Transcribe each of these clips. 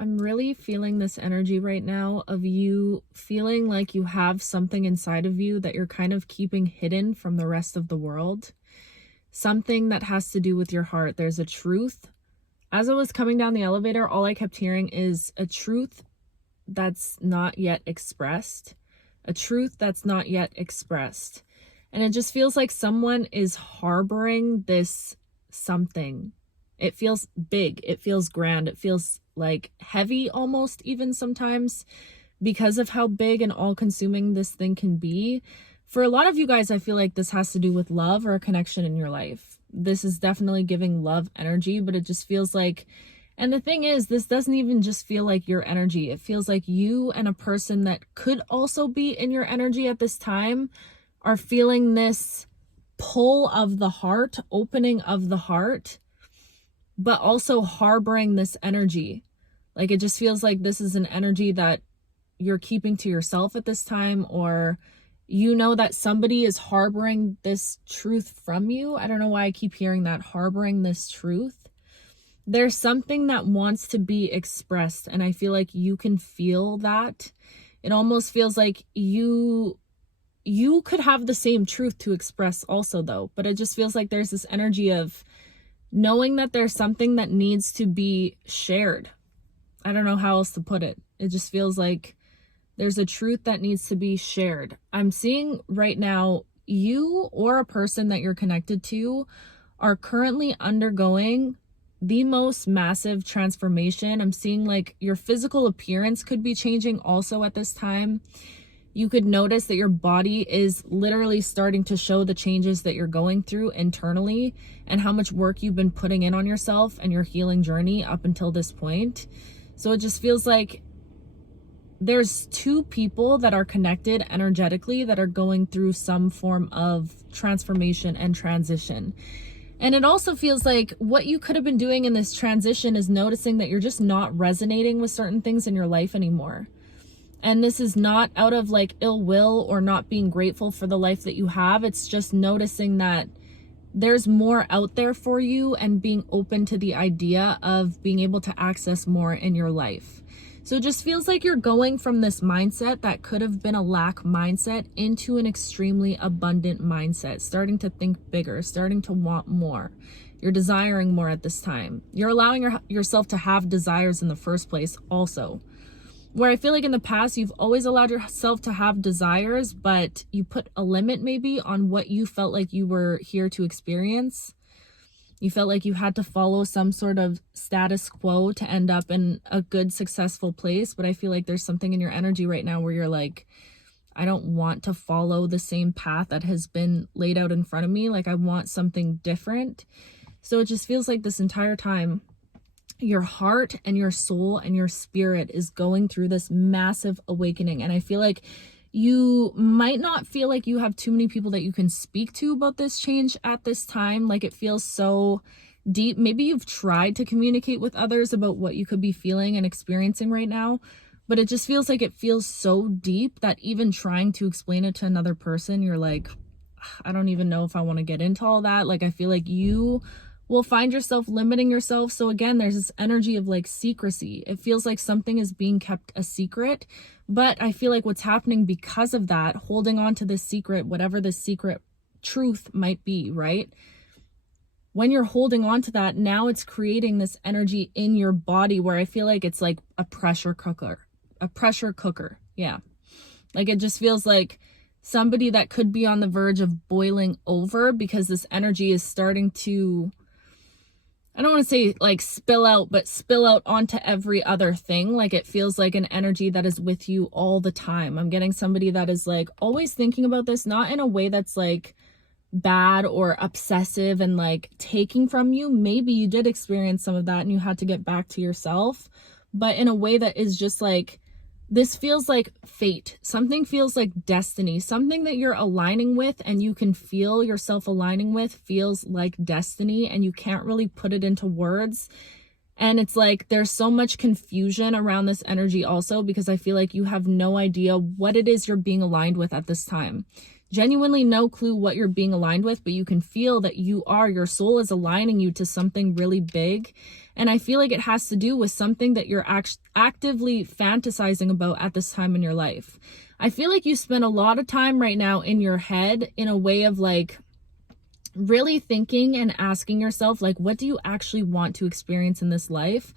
I'm really feeling this energy right now of you feeling like you have something inside of you that you're kind of keeping hidden from the rest of the world. Something that has to do with your heart. There's a truth. As I was coming down the elevator, all I kept hearing is a truth that's not yet expressed. A truth that's not yet expressed. And it just feels like someone is harboring this something. It feels big. It feels grand. It feels like heavy almost even sometimes because of how big and all-consuming this thing can be. For a lot of you guys, I feel like this has to do with love or a connection in your life. This is definitely giving love energy, but it just feels like, and the thing is, this doesn't even just feel like your energy. It feels like you and a person that could also be in your energy at this time are feeling this pull of the heart, opening of the heart, but also harboring this energy. Like, it just feels like this is an energy that you're keeping to yourself at this time, or you know that somebody is harboring this truth from you. I don't know why I keep hearing that, harboring this truth. There's something that wants to be expressed, and I feel like you can feel that. It almost feels like you could have the same truth to express also though, but it just feels like there's this energy of knowing that there's something that needs to be shared. I don't know how else to put it. It just feels like there's a truth that needs to be shared. I'm seeing right now you or a person that you're connected to are currently undergoing the most massive transformation. I'm seeing like your physical appearance could be changing also at this time. You could notice that your body is literally starting to show the changes that you're going through internally and how much work you've been putting in on yourself and your healing journey up until this point. So it just feels like there's two people that are connected energetically that are going through some form of transformation and transition. And it also feels like what you could have been doing in this transition is noticing that you're just not resonating with certain things in your life anymore. And this is not out of like ill will or not being grateful for the life that you have. It's just noticing that there's more out there for you and being open to the idea of being able to access more in your life. So it just feels like you're going from this mindset that could have been a lack mindset into an extremely abundant mindset, starting to think bigger, starting to want more. You're desiring more at this time. You're allowing yourself to have desires in the first place also. Where I feel like in the past, you've always allowed yourself to have desires, but you put a limit maybe on what you felt like you were here to experience. You felt like you had to follow some sort of status quo to end up in a good, successful place. But I feel like there's something in your energy right now where you're like, I don't want to follow the same path that has been laid out in front of me. Like, I want something different. So it just feels like this entire time, your heart and your soul and your spirit is going through this massive awakening. And I feel like you might not feel like you have too many people that you can speak to about this change at this time. Like, it feels so deep. Maybe you've tried to communicate with others about what you could be feeling and experiencing right now, but it just feels like it feels so deep that even trying to explain it to another person, you're like, I don't even know if I want to get into all that. Like, I feel like you will find yourself limiting yourself. So again, there's this energy of like secrecy. It feels like something is being kept a secret, but I feel like what's happening because of that, holding on to this secret, whatever the secret truth might be, right? When you're holding on to that, now it's creating this energy in your body where I feel like it's like a pressure cooker. Yeah. Like, it just feels like somebody that could be on the verge of boiling over because this energy is starting to, I don't want to say like spill out, but spill out onto every other thing. Like, it feels like an energy that is with you all the time. I'm getting somebody that is like always thinking about this, not in a way that's like bad or obsessive and like taking from you. Maybe you did experience some of that and you had to get back to yourself, but in a way that is just like, this feels like fate. Something feels like destiny. Something that you're aligning with and you can feel yourself aligning with feels like destiny, and you can't really put it into words. And it's like there's so much confusion around this energy also, because I feel like you have no idea what it is you're being aligned with at this time. genuinely no clue what you're being aligned with, but you can feel that your soul is aligning you to something really big. And I feel like it has to do with something that you're actively fantasizing about at this time in your life. I feel like you spend a lot of time right now in your head in a way of like really thinking and asking yourself, like, what do you actually want to experience in this life?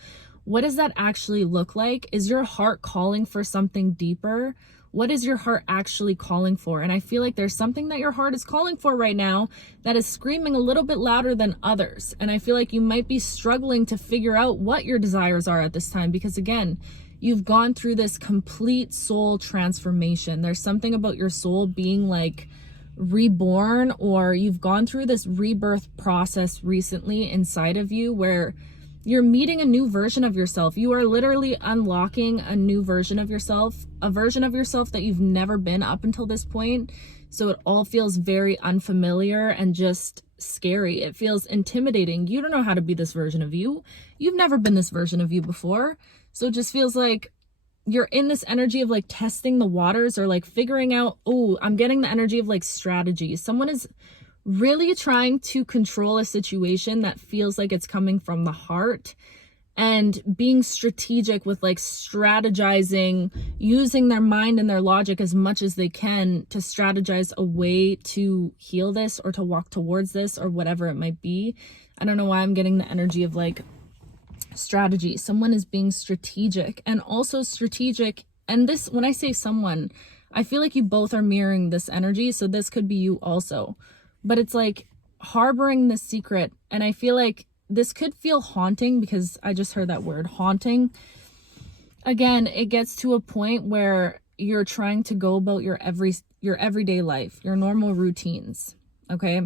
What does that actually look like? Is your heart calling for something deeper? What is your heart actually calling for? And I feel like there's something that your heart is calling for right now that is screaming a little bit louder than others. And I feel like you might be struggling to figure out what your desires are at this time, because again, you've gone through this complete soul transformation. There's something about your soul being like reborn, or you've gone through this rebirth process recently inside of you where you're meeting a new version of yourself. You are literally unlocking a new version of yourself, a version of yourself that you've never been up until this point. So it all feels very unfamiliar and just scary. It feels intimidating. You don't know how to be this version of you. You've never been this version of you before. So it just feels like you're in this energy of like testing the waters, or like figuring out, oh, I'm getting the energy of like strategy. Someone is really trying to control a situation that feels like it's coming from the heart, and being strategic with like strategizing, using their mind and their logic as much as they can to strategize a way to heal this or to walk towards this or whatever it might be. I don't know why I'm getting the energy of like strategy. Someone is being strategic, and also strategic. And this, when I say someone, I feel like you both are mirroring this energy. So this could be you also, but it's like harboring the secret. And I feel like this could feel haunting, because I just heard that word, haunting. Again, it gets to a point where you're trying to go about your everyday life, your normal routines. Okay.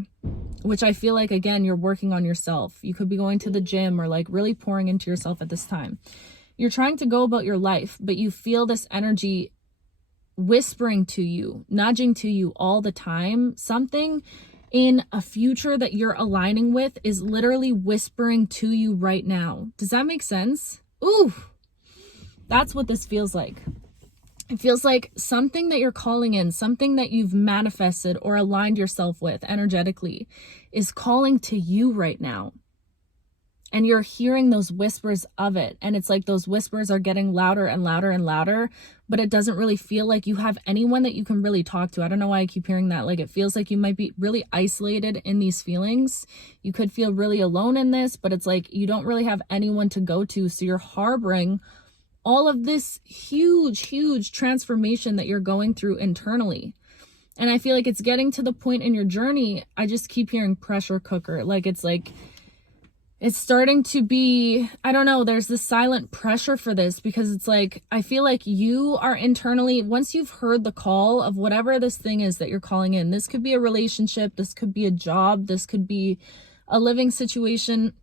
Which I feel like, again, you're working on yourself. You could be going to the gym or like really pouring into yourself at this time. You're trying to go about your life, but you feel this energy whispering to you, nudging to you all the time. Something in a future that you're aligning with is literally whispering to you right now. Does that make sense? Ooh, that's what this feels like. It feels like something that you're calling in, something that you've manifested or aligned yourself with energetically, is calling to you right now. And you're hearing those whispers of it. And it's like those whispers are getting louder and louder and louder, but it doesn't really feel like you have anyone that you can really talk to. I don't know why I keep hearing that. Like, it feels like you might be really isolated in these feelings. You could feel really alone in this, but it's like you don't really have anyone to go to. So you're harboring all of this huge transformation that you're going through internally. And I feel like it's getting to the point in your journey. I just keep hearing pressure cooker. Like, it's starting to be, I don't know, there's this silent pressure for this, because it's like, I feel like you are internally, once you've heard the call of whatever this thing is that you're calling in, this could be a relationship, this could be a job, this could be a living situation,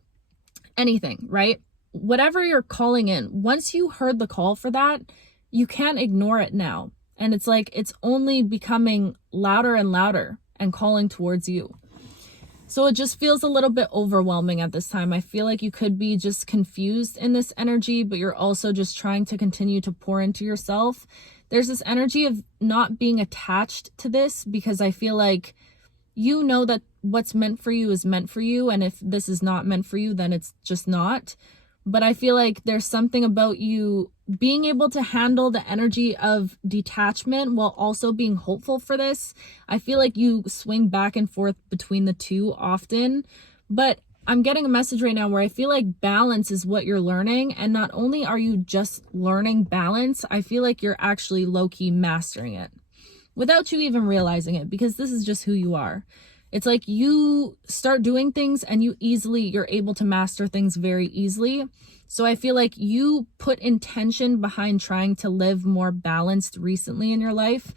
anything, right? Whatever you're calling in, once you heard the call for that, you can't ignore it now. And it's like, it's only becoming louder and louder and calling towards you. So it just feels a little bit overwhelming at this time. I feel like you could be just confused in this energy, but you're also just trying to continue to pour into yourself. There's this energy of not being attached to this, because I feel like you know that what's meant for you is meant for you. And if this is not meant for you, then it's just not. But I feel like there's something about you being able to handle the energy of detachment while also being hopeful for this. I feel like you swing back and forth between the two often, but I'm getting a message right now where I feel like balance is what you're learning. And not only are you just learning balance, I feel like you're actually low-key mastering it without you even realizing it, because this is just who you are. It's like you start doing things and you're able to master things very easily. So I feel like you put intention behind trying to live more balanced recently in your life,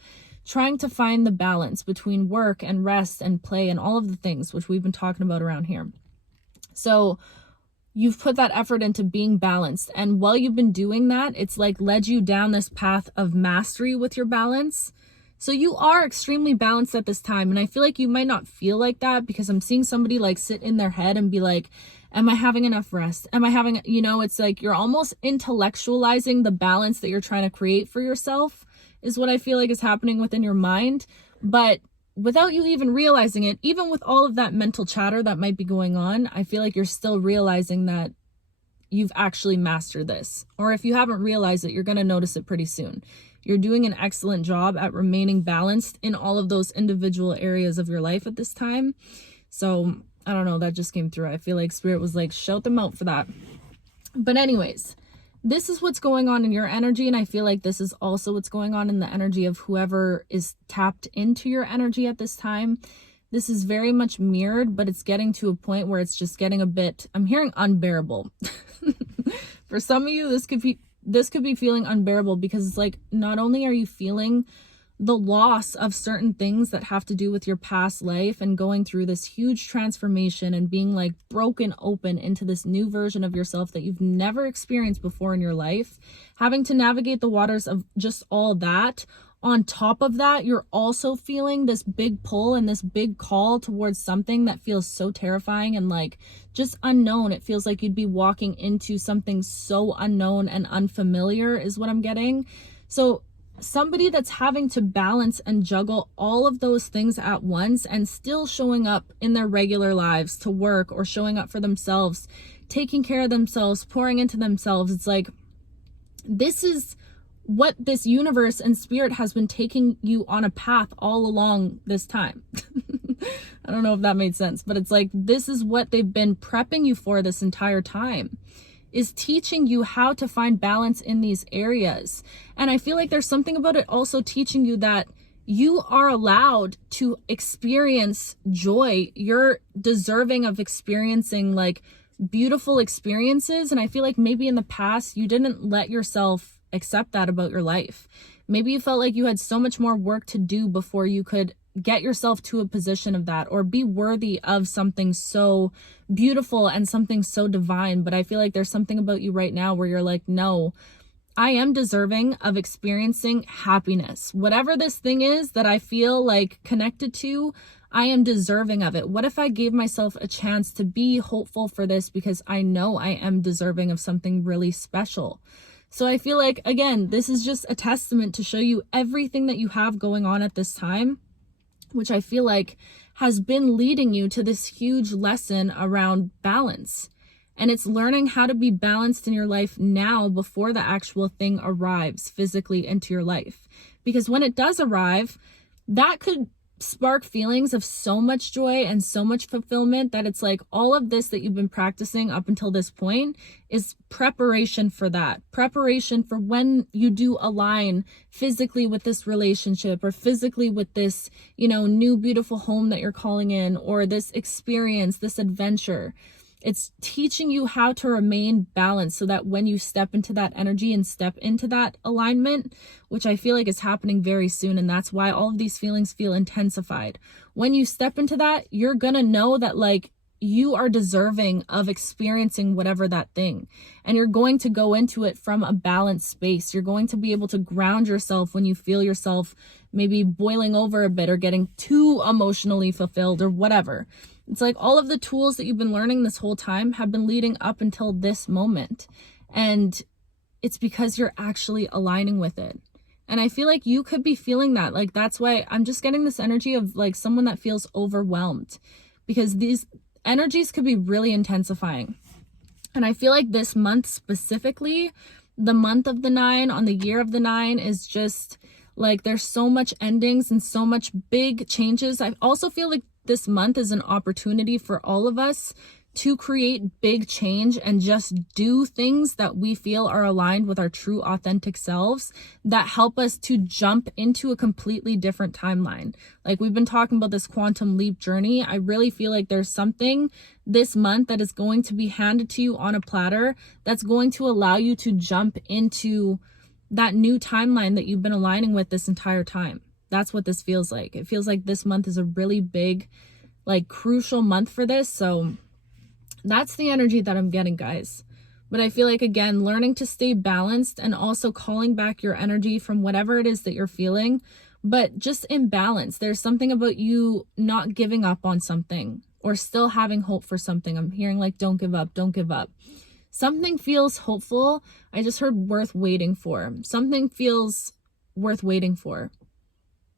trying to find the balance between work and rest and play and all of the things which we've been talking about around here. So you've put that effort into being balanced. And while you've been doing that, it's like led you down this path of mastery with your balance. So you are extremely balanced at this time. And I feel like you might not feel like that, because I'm seeing somebody like sit in their head and be like, am I having enough rest? Am I having, it's like you're almost intellectualizing the balance that you're trying to create for yourself, is what I feel like is happening within your mind. But without you even realizing it, even with all of that mental chatter that might be going on, I feel like you're still realizing that you've actually mastered this. Or if you haven't realized it, you're going to notice it pretty soon. You're doing an excellent job at remaining balanced in all of those individual areas of your life at this time. So I don't know, that just came through. I feel like Spirit was like, shout them out for that. But anyways, this is what's going on in your energy. And I feel like this is also what's going on in the energy of whoever is tapped into your energy at this time. This is very much mirrored, but it's getting to a point where it's just getting a bit, I'm hearing unbearable. For some of you, this could be feeling unbearable, because it's like, not only are you feeling the loss of certain things that have to do with your past life and going through this huge transformation and being like broken open into this new version of yourself that you've never experienced before in your life, having to navigate the waters of just all that. On top of that, you're also feeling this big pull and this big call towards something that feels so terrifying and like just unknown. It feels like you'd be walking into something so unknown and unfamiliar is what I'm getting. So somebody that's having to balance and juggle all of those things at once and still showing up in their regular lives to work or showing up for themselves, taking care of themselves, pouring into themselves. It's like, this is what this universe and spirit has been taking you on a path all along this time. I don't know if that made sense, but it's like, this is what they've been prepping you for this entire time, is teaching you how to find balance in these areas. And I feel like there's something about it also teaching you that you are allowed to experience joy. You're deserving of experiencing like beautiful experiences. And I feel like maybe in the past you didn't let yourself accept that about your life. Maybe you felt like you had so much more work to do before you could get yourself to a position of that, or be worthy of something so beautiful and something so divine. But I feel like there's something about you right now where you're like, no, I am deserving of experiencing happiness. Whatever this thing is that I feel like connected to, I am deserving of it. What if I gave myself a chance to be hopeful for this, because I know I am deserving of something really special. So I feel like, again, this is just a testament to show you everything that you have going on at this time, which I feel like has been leading you to this huge lesson around balance. And it's learning how to be balanced in your life now before the actual thing arrives physically into your life. Because when it does arrive, that could spark feelings of so much joy and so much fulfillment that it's like all of this that you've been practicing up until this point is preparation for that. Preparation for when you do align physically with this relationship, or physically with this, new beautiful home that you're calling in, or this experience, this adventure. It's teaching you how to remain balanced so that when you step into that energy and step into that alignment, which I feel like is happening very soon, and that's why all of these feelings feel intensified. When you step into that, you're gonna know that like you are deserving of experiencing whatever that thing. And you're going to go into it from a balanced space. You're going to be able to ground yourself when you feel yourself maybe boiling over a bit or getting too emotionally fulfilled or whatever. It's like all of the tools that you've been learning this whole time have been leading up until this moment. And it's because you're actually aligning with it. And I feel like you could be feeling that. Like, that's why I'm just getting this energy of like someone that feels overwhelmed, because these energies could be really intensifying. And I feel like this month specifically, the month of the 9 on the year of the 9, is just like there's so much endings and so much big changes. I also feel like this month is an opportunity for all of us to create big change and just do things that we feel are aligned with our true authentic selves that help us to jump into a completely different timeline. Like, we've been talking about this quantum leap journey. I really feel like there's something this month that is going to be handed to you on a platter that's going to allow you to jump into that new timeline that you've been aligning with this entire time. That's what this feels like. It feels like this month is a really big, like, crucial month for this. So that's the energy that I'm getting, guys. But I feel like, again, learning to stay balanced and also calling back your energy from whatever it is that you're feeling, but just in balance. There's something about you not giving up on something or still having hope for something. I'm hearing like, don't give up, don't give up. Something feels hopeful. I just heard worth waiting for. Something feels worth waiting for.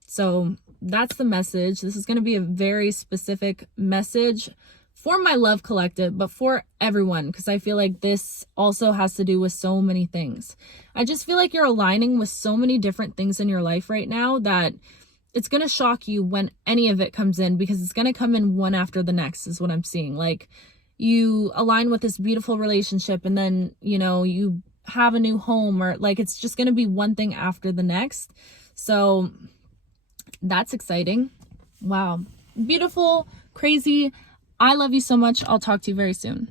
So that's the message. This is going to be a very specific message for my love collective, but for everyone, because I feel like this also has to do with so many things. I just feel like you're aligning with so many different things in your life right now that it's going to shock you when any of it comes in, because it's going to come in one after the next is what I'm seeing. Like, you align with this beautiful relationship and then, you have a new home, or like it's just going to be one thing after the next. So that's exciting. Wow. Beautiful, crazy. I love you so much. I'll talk to you very soon.